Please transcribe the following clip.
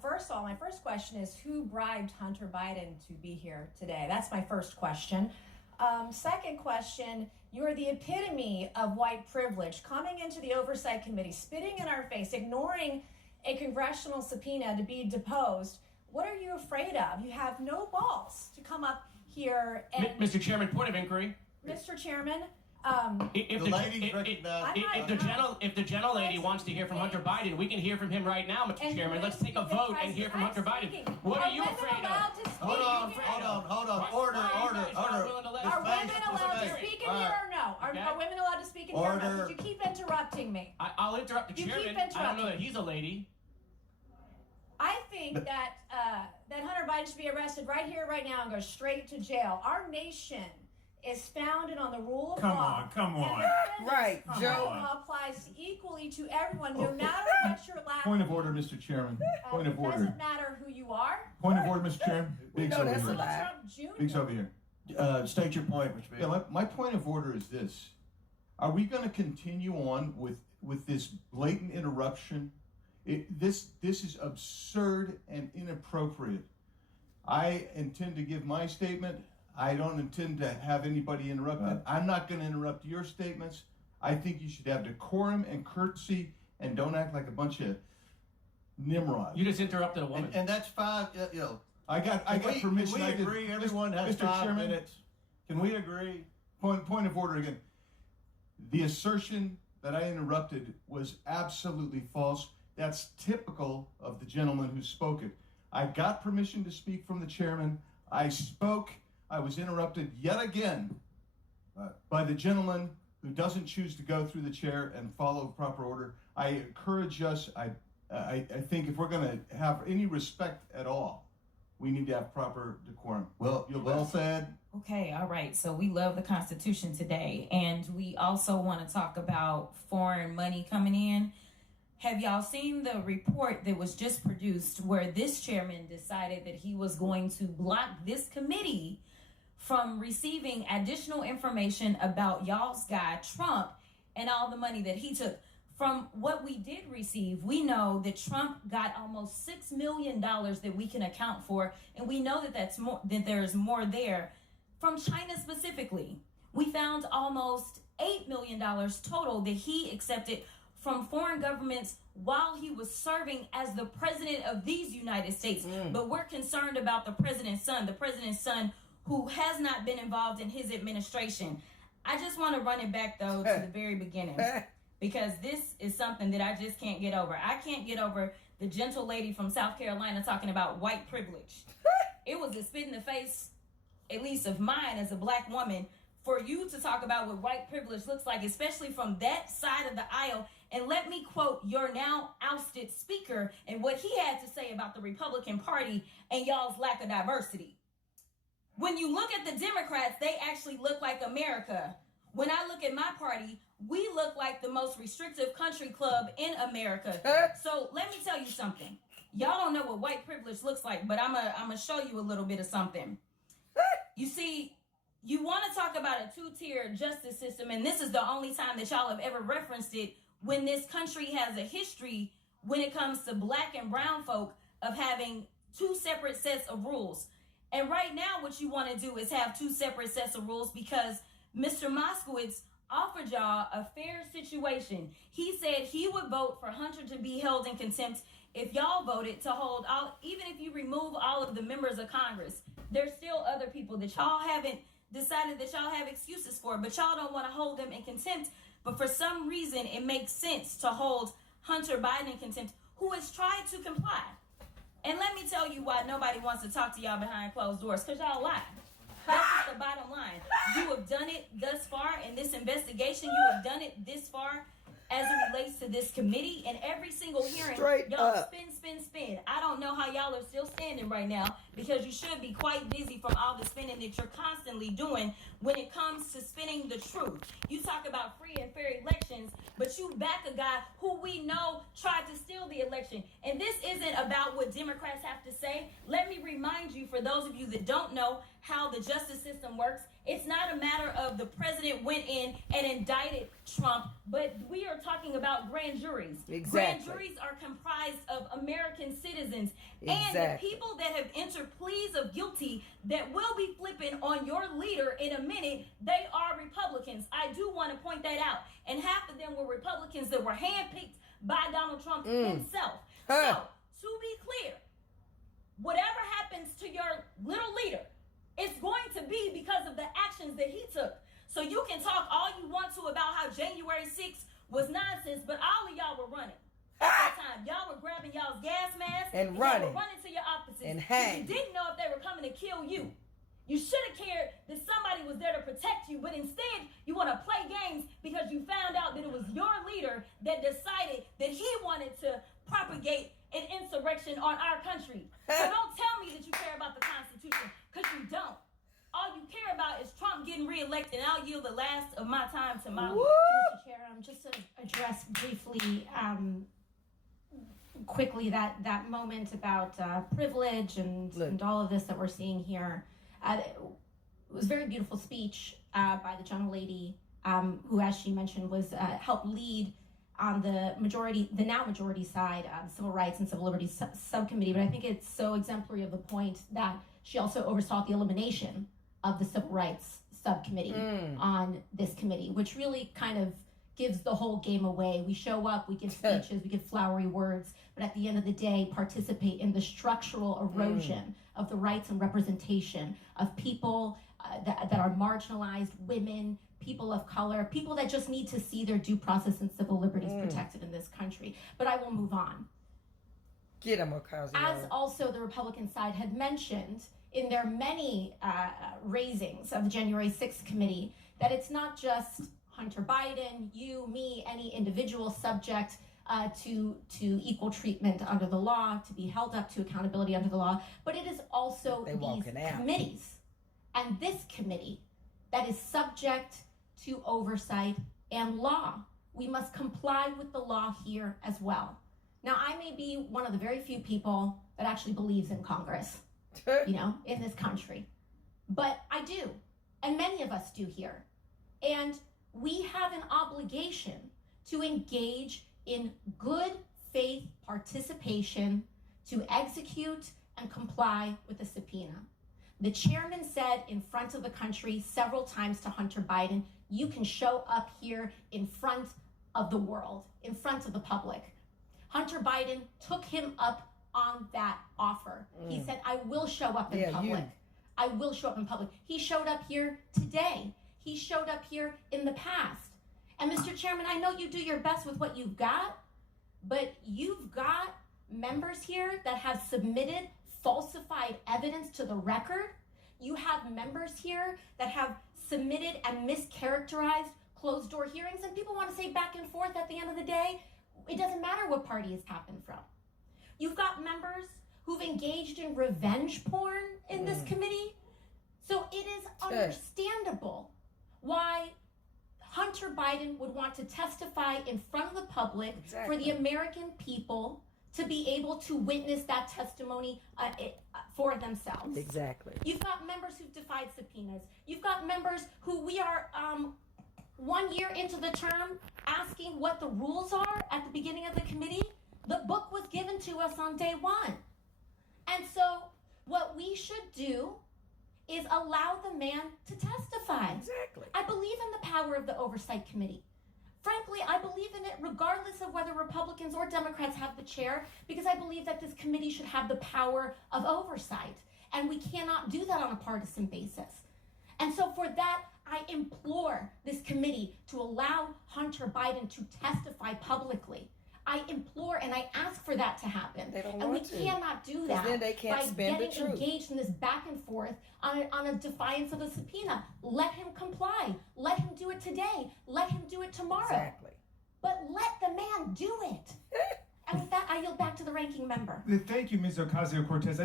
First of all, my first question is who bribed Hunter Biden to be here today? That's my first question. Second question, you're the epitome of white privilege, coming into the Oversight Committee, spitting in our face, ignoring a congressional subpoena to be deposed. What are you afraid of? You have no balls to come up here and... Mr. Chairman, point of inquiry. Mr. Chairman, If the gentlelady wants to hear from Hunter Biden, we can hear from him right now, Mr. Chairman. Let's take a vote and hear from Hunter Biden. What are you afraid of? Hold on. Order. Are women allowed to speak in here or no? Are women allowed to speak in here or no? Because you keep interrupting me. I'll interrupt the chairman. I don't know that he's a lady. I think that Hunter Biden should be arrested right here, right now, and go straight to jail. Our nation is founded on the rule of law. Come on. Right, Joe. Law applies equally to everyone, no matter what your last. Point of order, Mr. Chairman. Point of It doesn't order. matter who you are. Point of order, Mr. Chairman. Biggs know over that's a here. lie. Trump Jr. Biggs over here. State your point, Mr. Biggs. Yeah, my point of order is this. Are we going to continue on with this blatant interruption? This is absurd and inappropriate. I intend to give my statement. I don't intend to have anybody interrupt. I'm not going to interrupt your statements. I think you should have decorum and courtesy and don't act like a bunch of nimrods. You just interrupted a woman. And that's fine. I got permission. Can we I did- agree? Everyone has Mr. 5 Chairman, minutes. Can we agree? Point of order again. The assertion that I interrupted was absolutely false. That's typical of the gentleman who spoke it. I got permission to speak from the chairman. I spoke. I was interrupted yet again by the gentleman who doesn't choose to go through the chair and follow proper order. I encourage us. I think if we're going to have any respect at all, we need to have proper decorum. Well said. Okay, all right. So we love the Constitution today, and we also want to talk about foreign money coming in. Have y'all seen the report that was just produced where this chairman decided that he was going to block this committee from receiving additional information about y'all's guy, Trump, and all the money that he took? From what we did receive, we know that Trump got almost $6 million that we can account for, and we know that there's more there. From China specifically, we found almost $8 million total that he accepted from foreign governments while he was serving as the president of these United States. But we're concerned about the president's son who has not been involved in his administration. I just want to run it back, though, to the very beginning, because this is something that I just can't get over. I can't get over the gentle lady from South Carolina talking about white privilege. It was a spit in the face, at least of mine as a black woman, for you to talk about what white privilege looks like, especially from that side of the aisle. And let me quote your now ousted speaker and what he had to say about the Republican Party and y'all's lack of diversity. When you look at the Democrats, they actually look like America. When I look at my party, we look like the most restrictive country club in America. So let me tell you something. Y'all don't know what white privilege looks like, but I'm gonna show you a little bit of something. You see, you want to talk about a two-tier justice system, and this is the only time that y'all have ever referenced it, when this country has a history when it comes to black and brown folk of having two separate sets of rules. And right now what you want to do is have two separate sets of rules because Mr. Moskowitz offered y'all a fair situation. He said he would vote for Hunter to be held in contempt if y'all voted to hold all, even if you remove all of the members of Congress. There's still other people that y'all haven't decided that y'all have excuses for, but y'all don't want to hold them in contempt. But for some reason, it makes sense to hold Hunter Biden in contempt, who has tried to comply. And let me tell you why nobody wants to talk to y'all behind closed doors, because y'all lie. That's just the bottom line. You have done it thus far in this investigation. You have done it this far as it relates to this committee. And every single hearing, y'all spin. I don't know how y'all are still standing right now, because you should be quite dizzy from all the spinning that you're constantly doing when it comes to spinning the truth. You talk about free and fair elections, but you back a guy who we know tried to steal the election. And this isn't about what Democrats have to say. Let me remind you, for those of you that don't know how the justice system works, It's not a matter of the president went in and indicted Trump, but we are talking about grand juries. Exactly. Grand juries are comprised of American citizens. And the people that have entered pleas of guilty that will be flipping on your leader in a minute, they are Republicans. I do want to point that out. And half of them were Republicans that were handpicked by Donald Trump himself. So, to be clear, whatever happens to your little leader, it's going to be because of the actions that he took. So you can talk all you want to about how January 6th was nonsense, but all of y'all were running. At that time, y'all were grabbing y'all's gas masks and running. Y'all were running to your offices. And you didn't know if they were coming to kill you. You should have cared that somebody was there to protect you, but instead you want to play games because you found out that it was your leader that decided that he wanted to propagate an insurrection on our country. So don't tell me that you care about the Constitution, because you don't. All you care about is Trump getting reelected, and I'll yield the last of my time to my Mr. Chair, just to address briefly, quickly that moment about privilege and all of this that we're seeing here. It was a very beautiful speech by the gentlelady who, as she mentioned, was helped lead on the now majority side, Civil Rights and Civil Liberties Subcommittee. But I think it's so exemplary of the point that she also oversaw the elimination of the Civil Rights Subcommittee on this committee, which really kind of gives the whole game away. We show up, we give speeches, we give flowery words, but at the end of the day, participate in the structural erosion of the rights and representation of people that are marginalized, women, people of color, people that just need to see their due process and civil liberties protected in this country. But I will move on. Get him, Ocasio. As also the Republican side had mentioned in their many raisings of the January 6th committee, that it's not just Hunter Biden, you, me, any individual subject to equal treatment under the law, to be held up to accountability under the law, but it is also these committees and this committee that is subject to oversight and law. We must comply with the law here as well. Now, I may be one of the very few people that actually believes in Congress, in this country, but I do, and many of us do here. And we have an obligation to engage in good faith participation to execute and comply with the subpoena. The chairman said in front of the country several times to Hunter Biden, you can show up here in front of the world, in front of the public. Hunter Biden took him up on that offer. He said, I will show up in public. I will show up in public. He showed up here today. He showed up here in the past. And Mr. Chairman, I know you do your best with what you've got, but you've got members here that have submitted falsified evidence to the record. You have members here that have submitted and mischaracterized closed door hearings, and people want to say back and forth at the end of the day. It doesn't matter what party it's happened from. You've got members who've engaged in revenge porn in this committee. So it is understandable why Hunter Biden would want to testify in front of the public for the American people to be able to witness that testimony for themselves. Exactly. You've got members who've defied subpoenas. You've got members who we are 1 year into the term asking what the rules are at the beginning of the committee. The book was given to us on day one. And so what we should do is allow the man to testify. Exactly. I believe in the power of the Oversight Committee. Frankly, I believe in it regardless of whether Republicans or Democrats have the chair, because I believe that this committee should have the power of oversight. And we cannot do that on a partisan basis. And so for that, I implore this committee to allow Hunter Biden to testify publicly. I implore and I ask for that to happen. They don't and want we to. cannot do that then they can't by spin the getting truth. engaged in this back and forth on a defiance of a subpoena. Let him comply. Let him do it today. Let him do it tomorrow. Exactly. But let the man do it. And with that, I yield back to the ranking member. Thank you, Ms. Ocasio-Cortez.